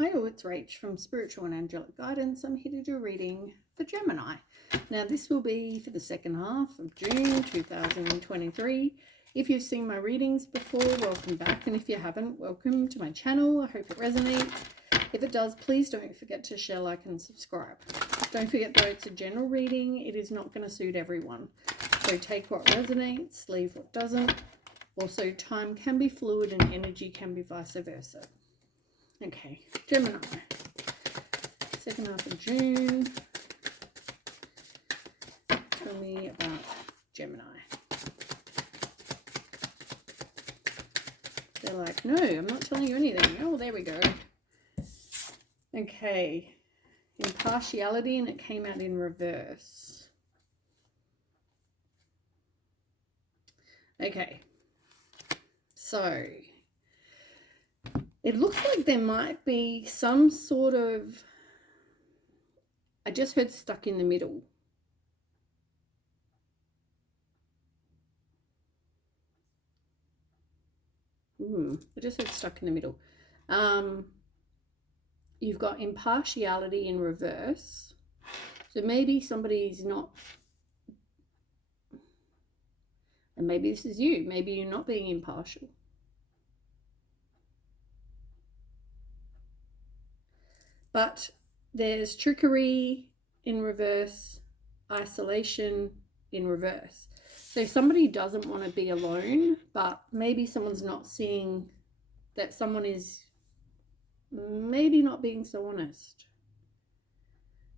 Hi all, it's Rach from Spiritual and Angelic Guidance. I'm here to do a reading for Gemini. Now this will be for the second half of June 2023. If you've seen my readings before, welcome back. And if you haven't, welcome to my channel. I hope it resonates. If it does, please don't forget to share, like and subscribe. Don't forget though, it's a general reading. It is not going to suit everyone. So take what resonates, leave what doesn't. Also, time can be fluid and energy can be vice versa. Okay, Gemini, second half of June. Tell me about Gemini. They're like, no, I'm not telling you anything. Oh, there we go. Okay, impartiality, and it came out in reverse. Okay, so it looks like there might be some sort of, I just heard stuck in the middle. I just heard stuck in the middle. You've got impartiality in reverse. So maybe somebody's not, and maybe this is you. Maybe you're not being impartial. But there's trickery in reverse, isolation in reverse. So somebody doesn't want to be alone, but maybe someone's not seeing that someone is maybe not being so honest.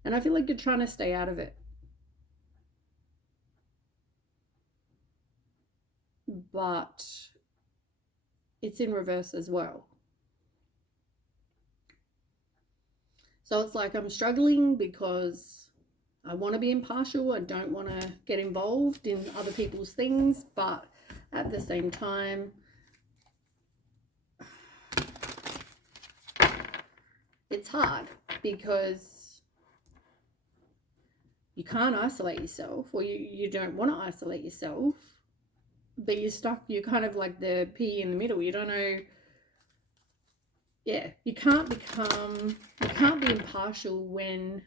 And I feel like you're trying to stay out of it. But it's in reverse as well. So it's like I'm struggling because I want to be impartial. I don't want to get involved in other people's things. But at the same time, it's hard because you can't isolate yourself, or you don't want to isolate yourself. But you're stuck. You're kind of like the pea in the middle. You don't know. Yeah, you can't be impartial when,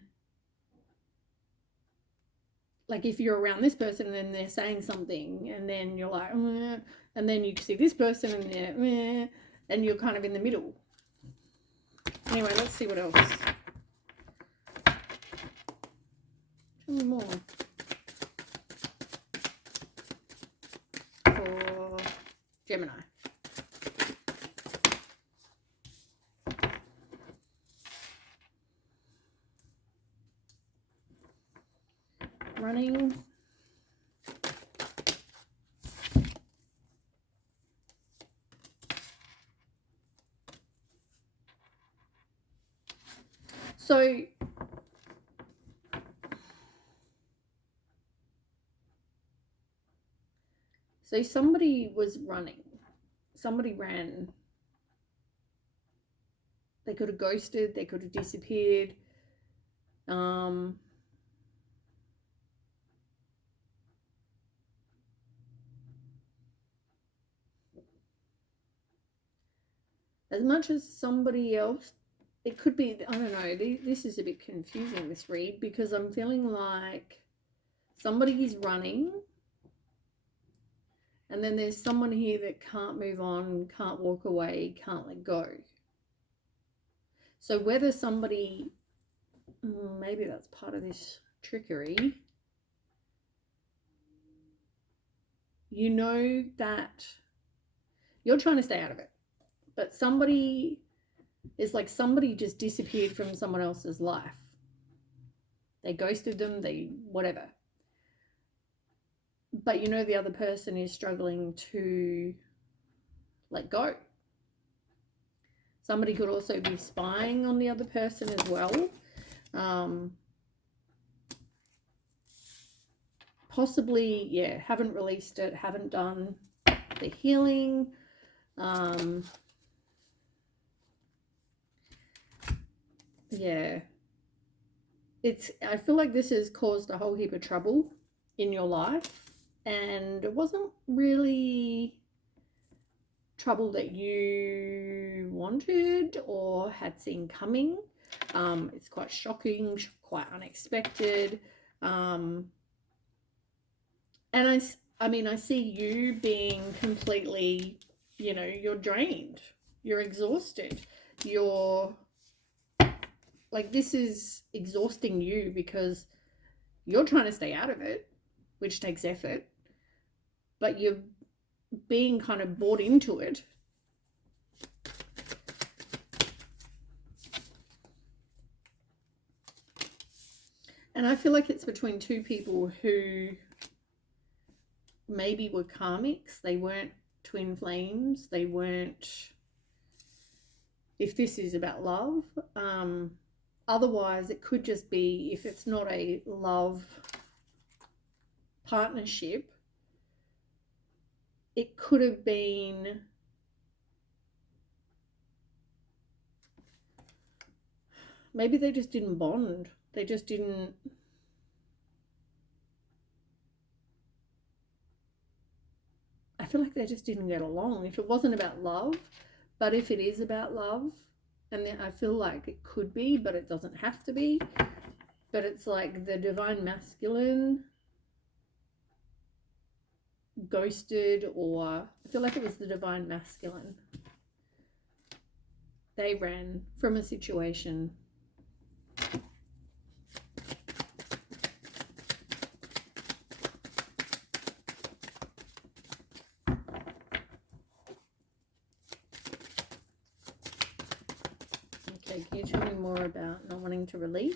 like, if you're around this person and then they're saying something and then you're like, and then you see this person and they're, and you're kind of in the middle. Anyway, let's see what else. Tell me more. For Gemini. Running. So somebody was running. Somebody ran. They could have ghosted. They could have disappeared. As much as somebody else, it could be, I don't know, this is a bit confusing, this read, because I'm feeling like somebody is running and then there's someone here that can't move on, can't walk away, can't let go. So whether somebody, maybe that's part of this trickery, you know that you're trying to stay out of it. But somebody, it's like somebody just disappeared from someone else's life. They ghosted them, they whatever. But you know the other person is struggling to let go. Somebody could also be spying on the other person as well. Possibly, yeah, haven't released it, haven't done the healing. Yeah, I feel like this has caused a whole heap of trouble in your life, and it wasn't really trouble that you wanted or had seen coming. It's quite shocking, quite unexpected. And I mean, I see you being completely, you know, you're drained, you're exhausted, you're like, this is exhausting you because you're trying to stay out of it, which takes effort, but you're being kind of bought into it. And I feel like it's between two people who maybe were karmics. They weren't twin flames. They weren't, if this is about love. Otherwise, it could just be, if it's not a love partnership, it could have been maybe they just didn't bond. They just didn't. I feel like they just didn't get along. If it wasn't about love, but if it is about love, and then I feel like it could be, but it doesn't have to be. But it's like the divine masculine ghosted, or I feel like it was the divine masculine. They ran from a situation. Okay, can you tell me more about not wanting to release?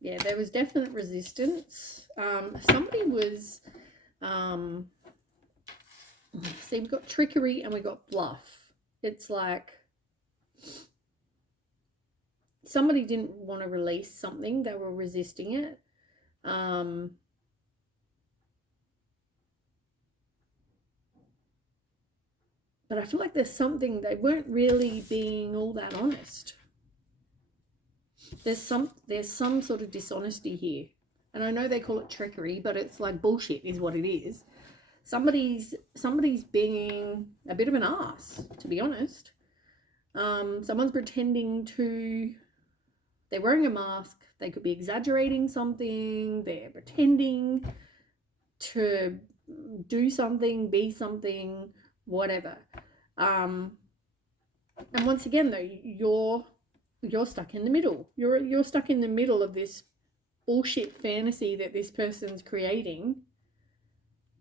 Yeah, there was definite resistance. Somebody was, see, we've got trickery and we've got bluff. It's like somebody didn't want to release something. They were resisting it. But I feel like there's something, they weren't really being all that honest. There's some sort of dishonesty here. And I know they call it trickery, but it's like bullshit is what it is. Somebody's being a bit of an ass, to be honest. Someone's pretending to, they're wearing a mask. They could be exaggerating something. They're pretending to do something, be something, whatever. And once again, though, you're stuck in the middle. You're stuck in the middle of this bullshit fantasy that this person's creating.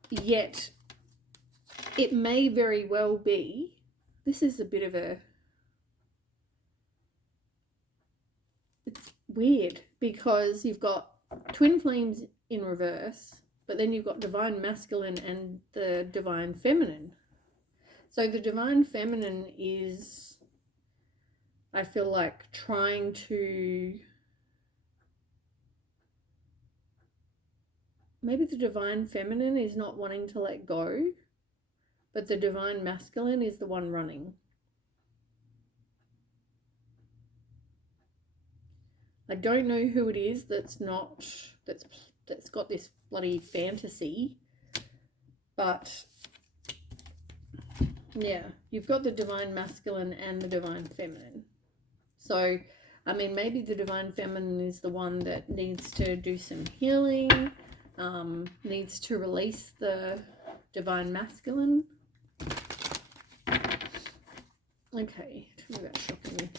Yet it may very well be, this is a bit of a, it's weird because you've got twin flames in reverse, but then you've got divine masculine and the divine feminine. So the divine feminine is, I feel like, trying to, maybe the divine feminine is not wanting to let go, but the divine masculine is the one running. I don't know who it is that's got this bloody fantasy, but yeah, you've got the divine masculine and the divine feminine. So, I mean, maybe the divine feminine is the one that needs to do some healing, needs to release the divine masculine. Okay, tell me about shocking the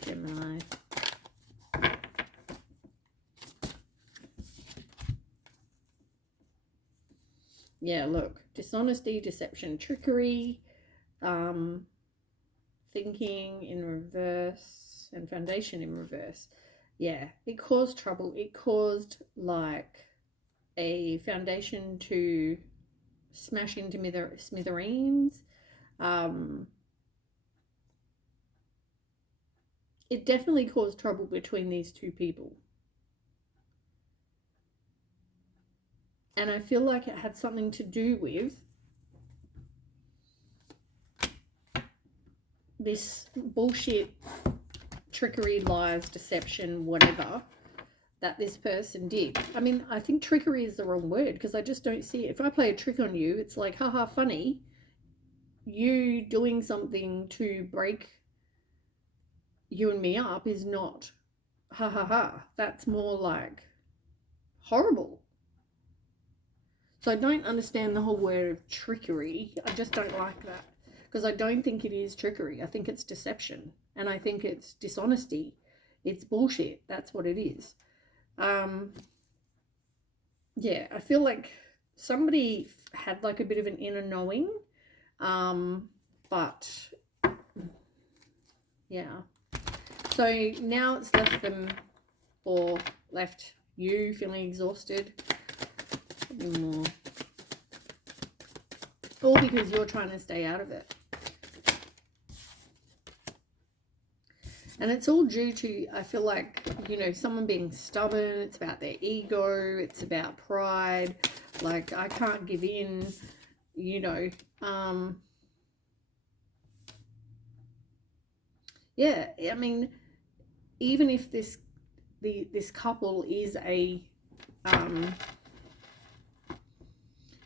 Gemini. Yeah, look, dishonesty, deception, trickery, thinking in reverse, and foundation in reverse. Yeah, it caused trouble. It caused like a foundation to smash into smithereens. It definitely caused trouble between these two people. And I feel like it had something to do with this bullshit, trickery, lies, deception, whatever, that this person did. I mean, I think trickery is the wrong word because I just don't see it. If I play a trick on you, it's like, haha, funny. You doing something to break you and me up is not ha ha ha. That's more like horrible. So I don't understand the whole word of trickery. I just don't like that because I don't think it is trickery. I think it's deception and I think it's dishonesty. It's bullshit. That's what it is. Yeah, I feel like somebody had like a bit of an inner knowing, but yeah. So now it's left them, or left you feeling exhausted. More. All because you're trying to stay out of it. And it's all due to, I feel like, you know, someone being stubborn. It's about their ego. It's about pride. Like, I can't give in, you know. Yeah, I mean, even if this couple is a,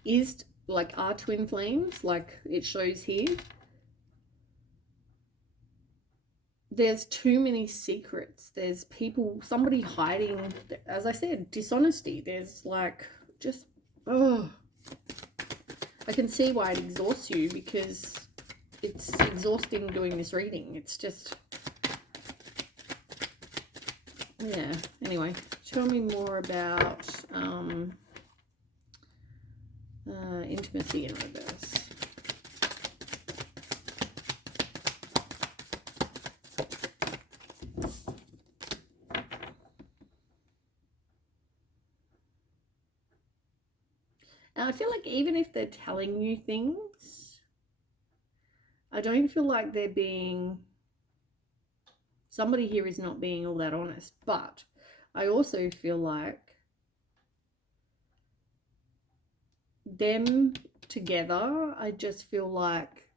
is like are twin flames, like it shows here, there's too many secrets. There's people, somebody hiding, as I said, dishonesty. There's like, just, oh, I can see why it exhausts you because it's exhausting doing this reading. It's just, yeah. Anyway, tell me more about intimacy in reverse. And I feel like even if they're telling you things, I don't feel like they're being, somebody here is not being all that honest. But I also feel like them together, I just feel like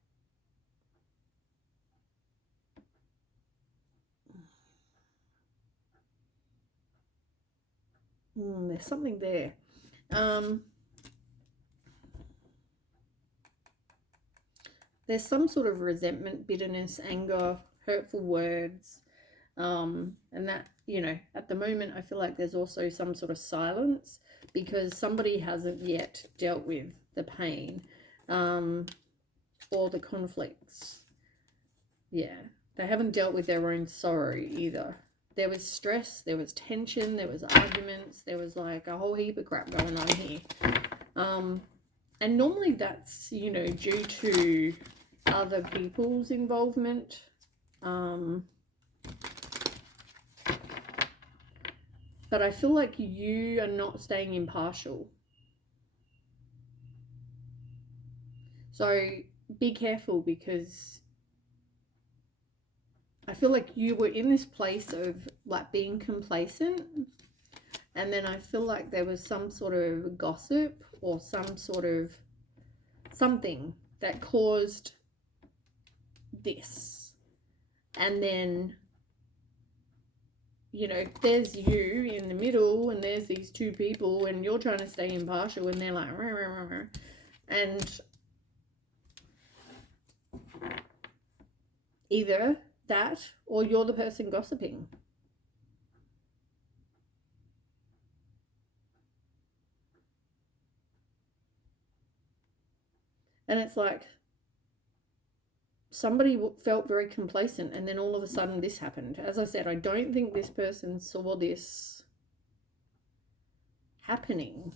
there's something there. There's some sort of resentment, bitterness, anger, hurtful words. And that, you know, at the moment, I feel like there's also some sort of silence because somebody hasn't yet dealt with the pain or the conflicts. Yeah, they haven't dealt with their own sorrow either. There was stress, there was tension, there was arguments, there was like a whole heap of crap going on here. And normally that's, you know, due to other people's involvement. But I feel like you are not staying impartial. So be careful because I feel like you were in this place of like being complacent. And then I feel like there was some sort of gossip or some sort of something that caused this. And then, you know, there's you in the middle and there's these two people and you're trying to stay impartial and they're like, rah, rah, rah. And either that or you're the person gossiping. And it's like somebody felt very complacent and then all of a sudden this happened. As I said, I don't think this person saw this happening.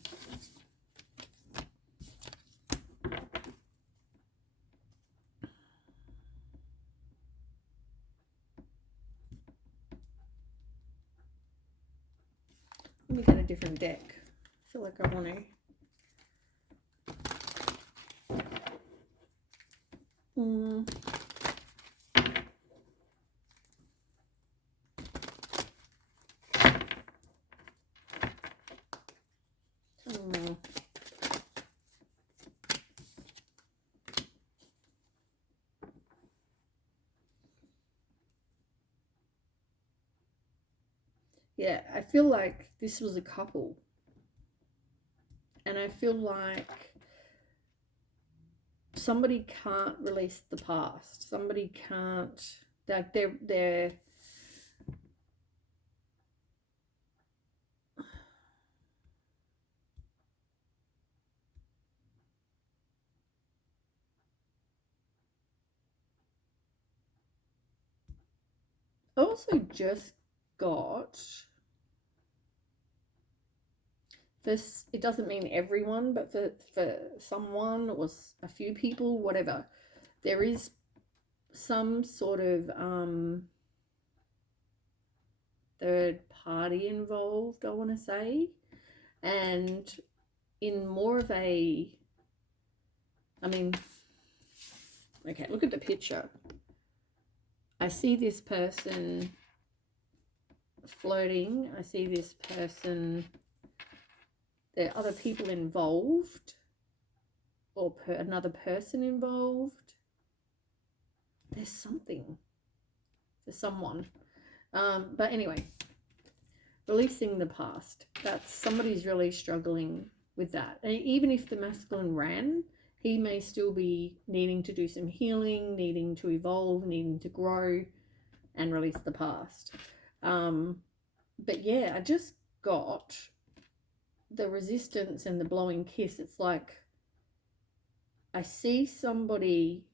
Let me get a different deck. I feel like I want to. Yeah, I feel like this was a couple. And I feel like somebody can't release the past. Somebody can't, like, they're I also just got this, it doesn't mean everyone, but for someone or a few people, whatever, there is some sort of third party involved, I want to say, and in more of a, I mean, okay, look at the picture. I see this person flirting. I see this person, there are other people involved, or another person involved. There's something. There's someone. But anyway, releasing the past. That's, somebody's really struggling with that. And even if the masculine ran, he may still be needing to do some healing, needing to evolve, needing to grow and release the past. But yeah, I just got the resistance and the blowing kiss. It's like I see somebody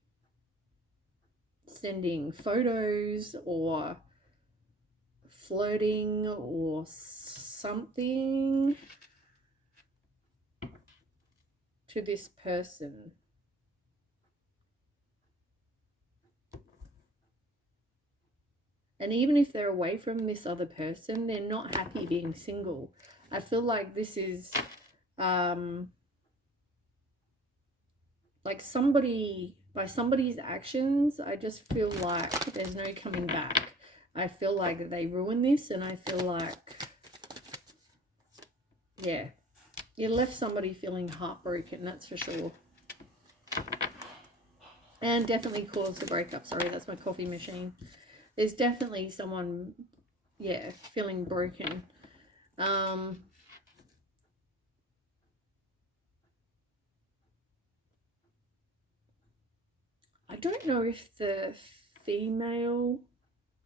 sending photos or flirting or something to this person. And even if they're away from this other person, they're not happy being single. I feel like this is like somebody, by somebody's actions, I just feel like there's no coming back. I feel like they ruined this, and I feel like, yeah, you left somebody feeling heartbroken, that's for sure. And definitely caused the breakup. Sorry, that's my coffee machine. There's definitely someone, yeah, feeling broken. I don't know if the female,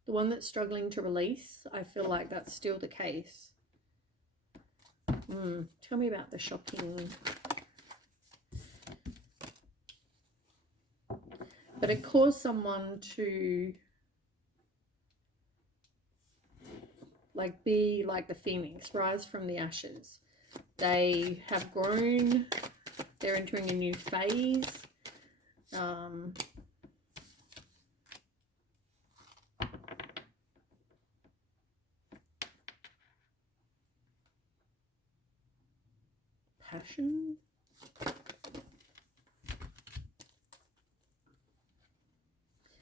the one that's struggling to release, I feel like that's still the case. Tell me about the shocking. But it caused someone to like be like the phoenix, rise from the ashes. They have grown, they're entering a new phase. Passion.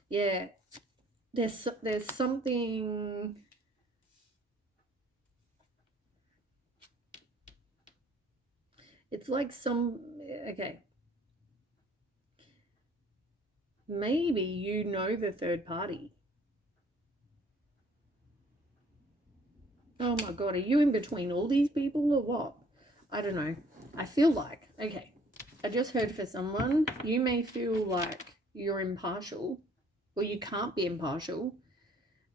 Yeah, there's something. It's like okay. Maybe you know the third party. Oh my God, are you in between all these people or what? I don't know. I feel like, okay, I just heard for someone, you may feel like you're impartial, or you can't be impartial,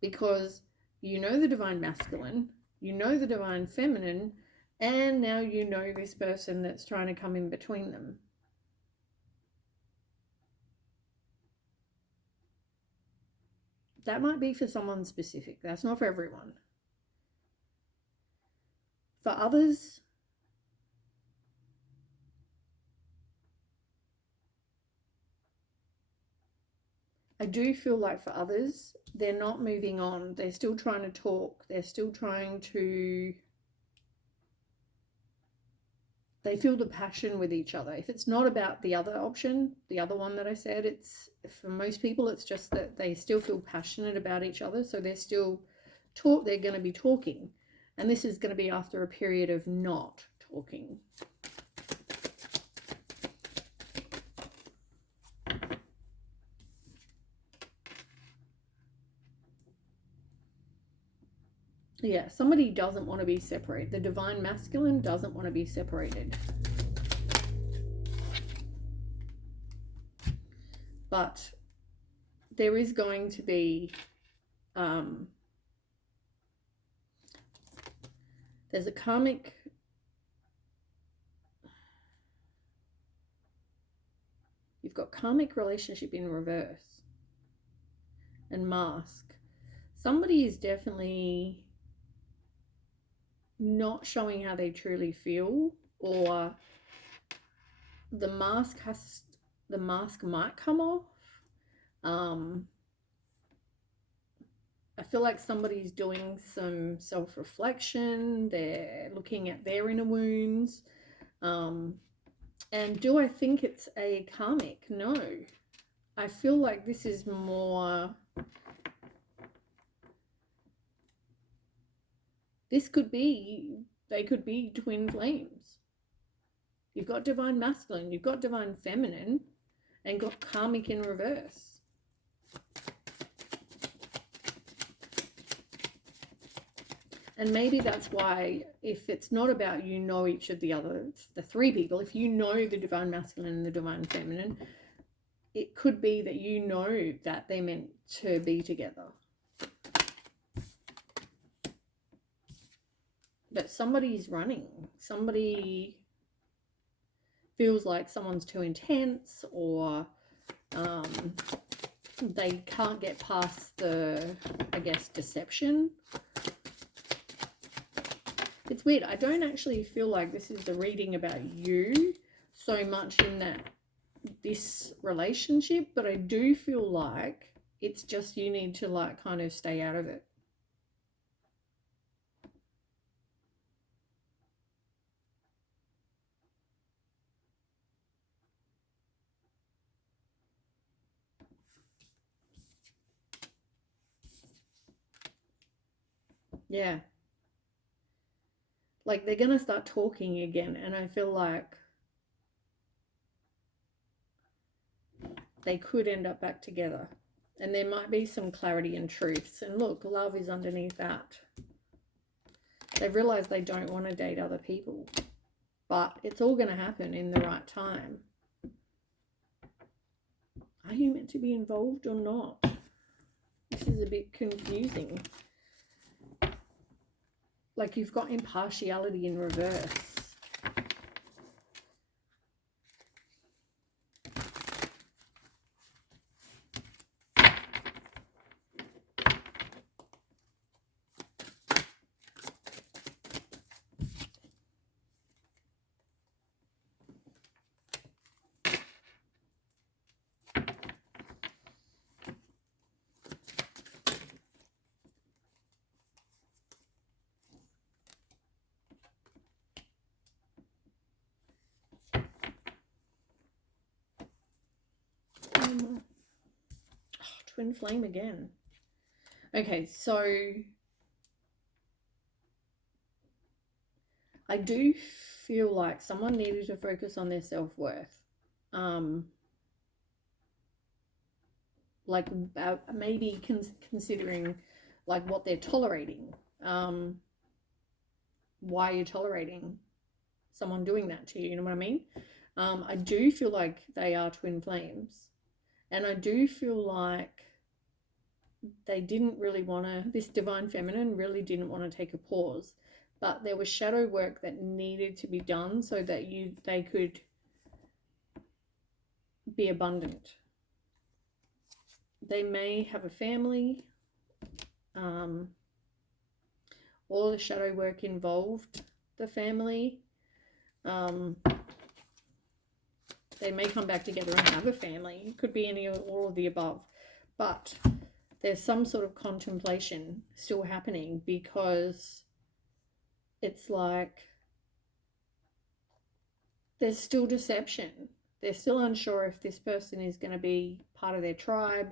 because you know the divine masculine, you know the divine feminine, and now you know this person that's trying to come in between them. That might be for someone specific. That's not for everyone. For others, I do feel like for others, they're not moving on. They're still trying to talk. They're still trying to, they feel the passion with each other. If it's not about the other option, the other one that I said, it's, for most people, it's just that they still feel passionate about each other. So they're still they're going to be talking. And this is going to be after a period of not talking. Yeah, somebody doesn't want to be separated. The divine masculine doesn't want to be separated. But there is going to be, there's a karmic, you've got karmic relationship in reverse and mask. Somebody is definitely not showing how they truly feel, or the mask might come off. I feel like somebody's doing some self-reflection. They're looking at their inner wounds. And do I think it's a karmic? No. I feel like this is more, this could be, they could be twin flames. You've got divine masculine, you've got divine feminine, and got karmic in reverse. And maybe that's why, if it's not about you know each of the other, the three people, if you know the divine masculine and the divine feminine, it could be that you know that they're meant to be together. But somebody's running. Somebody feels like someone's too intense, or they can't get past the, I guess, deception. It's weird. I don't actually feel like this is a reading about you so much in that this relationship, but I do feel like it's just you need to like kind of stay out of it. Yeah. Like they're going to start talking again, and I feel like they could end up back together. And there might be some clarity and truths. And look, love is underneath that. They've realized they don't want to date other people. But it's all going to happen in the right time. Are you meant to be involved or not? This is a bit confusing. Like you've got impartiality in reverse. Twin flame again. Okay, so I do feel like someone needed to focus on their self-worth. Like maybe considering like what they're tolerating. Why you're tolerating someone doing that to you, you know what I mean? I do feel like they are twin flames. And I do feel like they didn't really want to, this divine feminine really didn't want to take a pause, but there was shadow work that needed to be done so that they could be abundant. They may have a family. All the shadow work involved the family. They may come back together and have a family. It could be any or all of the above. But there's some sort of contemplation still happening, because it's like there's still deception. They're still unsure if this person is going to be part of their tribe,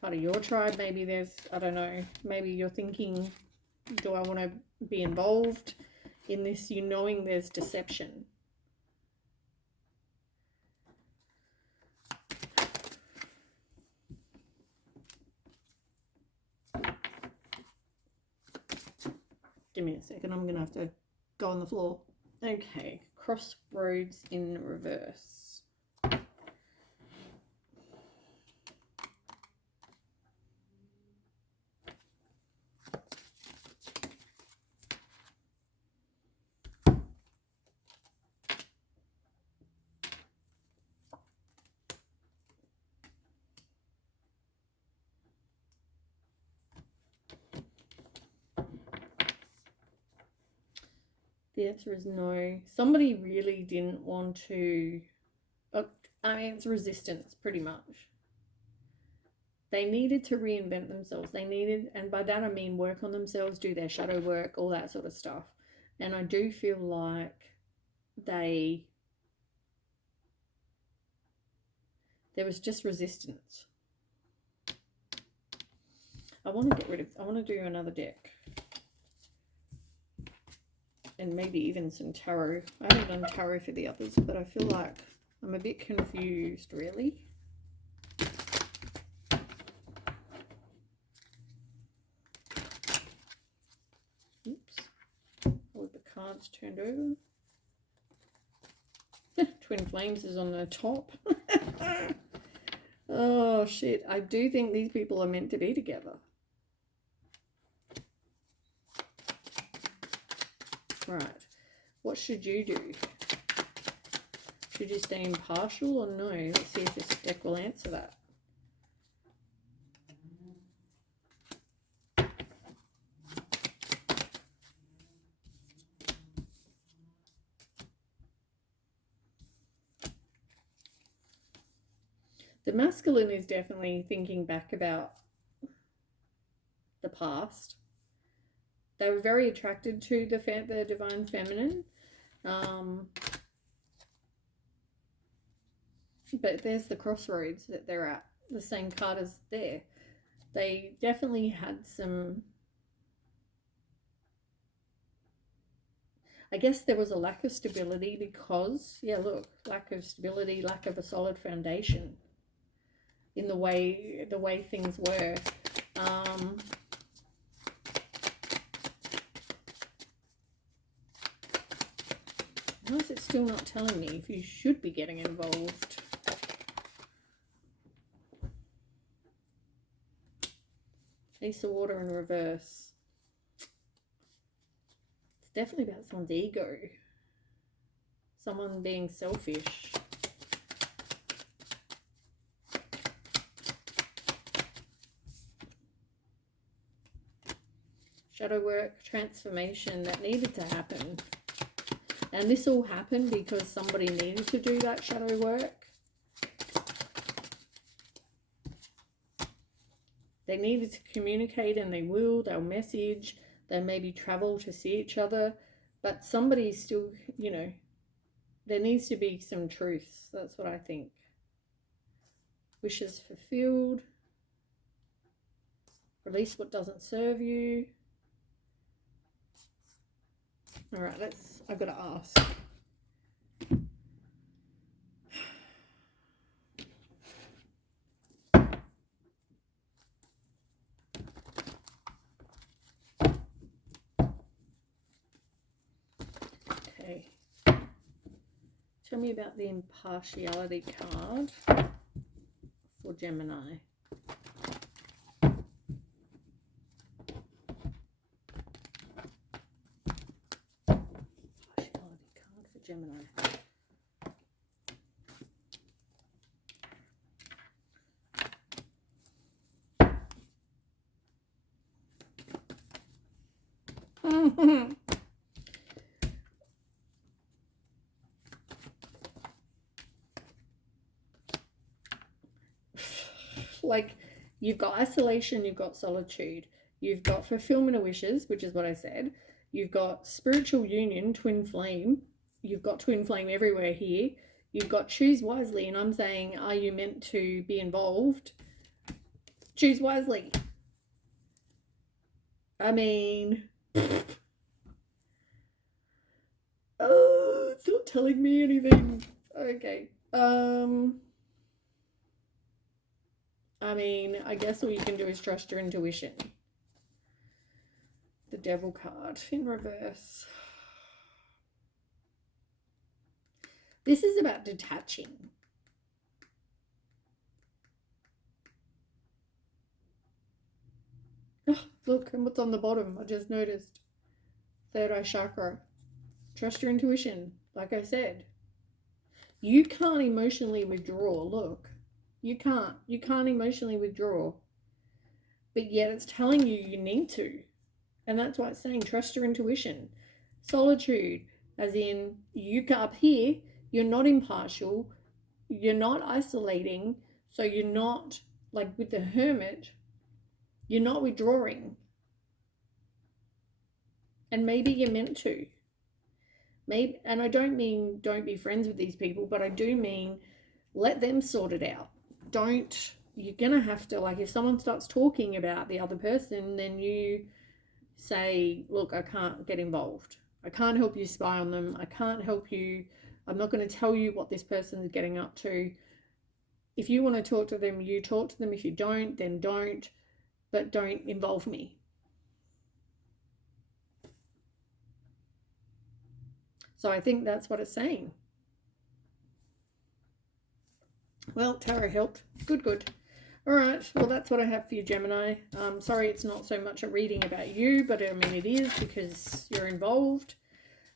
part of your tribe. Maybe there's, I don't know, maybe you're thinking, do I want to be involved in this? You knowing there's deception. Give me a second. I'm going to have to go on the floor. Okay. Crossroads in reverse. The answer is no. Somebody really didn't want to... I mean, it's resistance, pretty much. They needed to reinvent themselves. They needed, and by that I mean work on themselves, do their shadow work, all that sort of stuff. And I do feel like there was just resistance. I want to do another deck. And maybe even some tarot. I haven't done tarot for the others, but I feel like I'm a bit confused, really. Oops. All the cards turned over. Twin Flames is on the top. Oh, shit. I do think these people are meant to be together. Right. What should you do? Should you stay impartial or no? Let's see if this deck will answer that. The masculine is definitely thinking back about the past. They were very attracted to the divine feminine. But there's the crossroads that they're at. The same card is there. They definitely had some... I guess there was a lack of stability because, yeah, look, lack of stability, lack of a solid foundation in the way things were. Why is it still not telling me if you should be getting involved? Ace of Water in reverse. It's definitely about someone's ego. Someone being selfish. Shadow work, transformation that needed to happen. And this all happened because somebody needed to do that shadow work. They needed to communicate, and they will. They'll message. They maybe travel to see each other. But somebody still, you know, there needs to be some truths. That's what I think. Wishes fulfilled. Release what doesn't serve you. All right, I've got to ask. Okay. Tell me about the impartiality card for Gemini. Gemini. Like, you've got isolation, you've got solitude, you've got fulfillment of wishes, which is what I said. You've got spiritual union, twin flame. You've got twin flame everywhere here. You've got choose wisely, and I'm saying, are you meant to be involved? Choose wisely. I mean, oh, it's not telling me anything. Okay. I mean, I guess all you can do is trust your intuition. The Devil card in reverse. This is about detaching. Oh, look, and what's on the bottom? I just noticed. Third eye chakra. Trust your intuition. Like I said, you can't emotionally withdraw. Look, you can't emotionally withdraw, but yet it's telling you you need to. And that's why it's saying trust your intuition. Solitude, as in you up here, you're not impartial, you're not isolating, so you're not like with the Hermit, you're not withdrawing. And maybe you're meant to. Maybe, and I don't mean don't be friends with these people, but I do mean let them sort it out. Don't, you're gonna have to, like, if someone starts talking about the other person, then you say, look, I can't get involved. I can't help you spy on them. I can't help you. I'm not going to tell you what this person is getting up to. If you want to talk to them, you talk to them. If you don't, then don't. But don't involve me. So I think that's what it's saying. Well, tarot helped. Good. All right, well, that's what I have for you, Gemini. Sorry it's not so much a reading about you, but I mean it is because you're involved.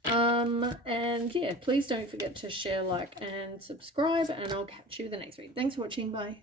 And yeah, please don't forget to share, like, and subscribe, and I'll catch you the next week. Thanks for watching. Bye.